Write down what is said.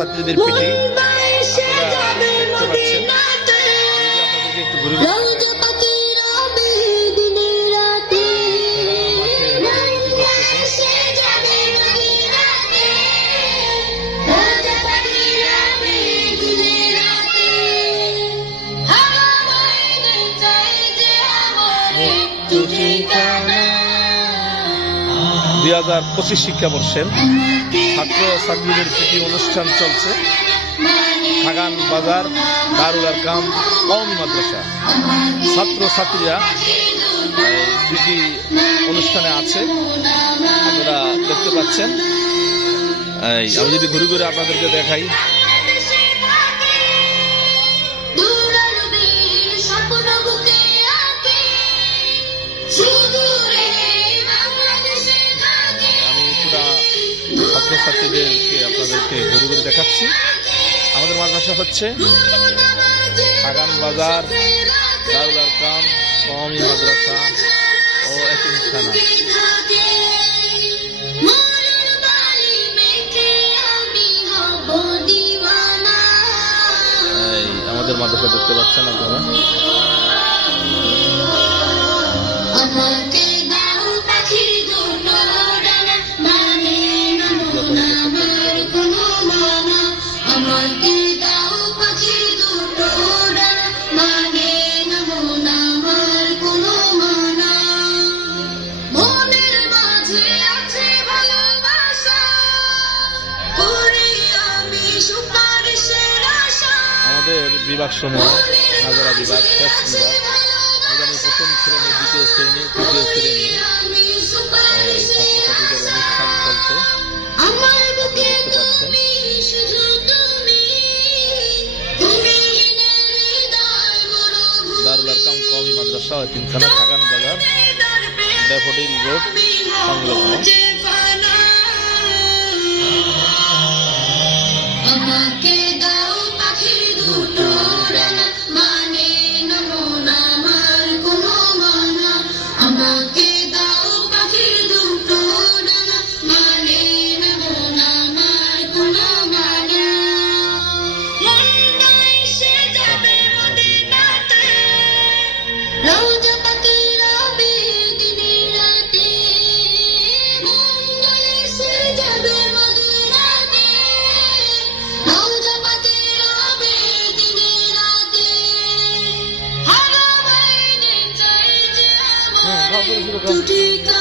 ছাত্রছাত্রীদের পিঠে আপনারা দেখতে পাচ্ছেন। আপনাদেরকে একটু ঘুরে দুই 2025 শিক্ষাবর্ষের ছাত্র ছাত্রীদের প্রীতি অনুষ্ঠান চলছে খাগান বাজার দারুল আরকাম কওমি মাদ্রাসা। ছাত্র ছাত্রীরা প্রীতি অনুষ্ঠানে আছে, আপনারা দেখতে পাচ্ছেন। আমি যদি ঘুরে ঘুরে আপনাদেরকে দেখাই, ছাত্রছাত্রীদেরকে আপনাদেরকে ঘুরে ঘুরে দেখাচ্ছি। আমাদের মাদ্রাসা হচ্ছে খাগান বাজার দারুল আরকাম কওমি মাদ্রাসা ও এতিমখানা। আমাদের মাদ্রাসা দেখতে পাচ্ছেন আপনারা। বিভাগ সমূহ নাজারা বিভাগ, টেস্ট বিভাগ, এখানে প্রথম শ্রেণী, দ্বিতীয় শ্রেণী, তৃতীয় শ্রেণী ছাত্রছাত্রীদের অনুষ্ঠান চলছে, দেখতে পাচ্ছেন। দারুল আরকাম কওমি মাদ্রাসা এতিমখানা খাগান বাজার ড্যাফোডিল রোড সংলগ্ন। Tutika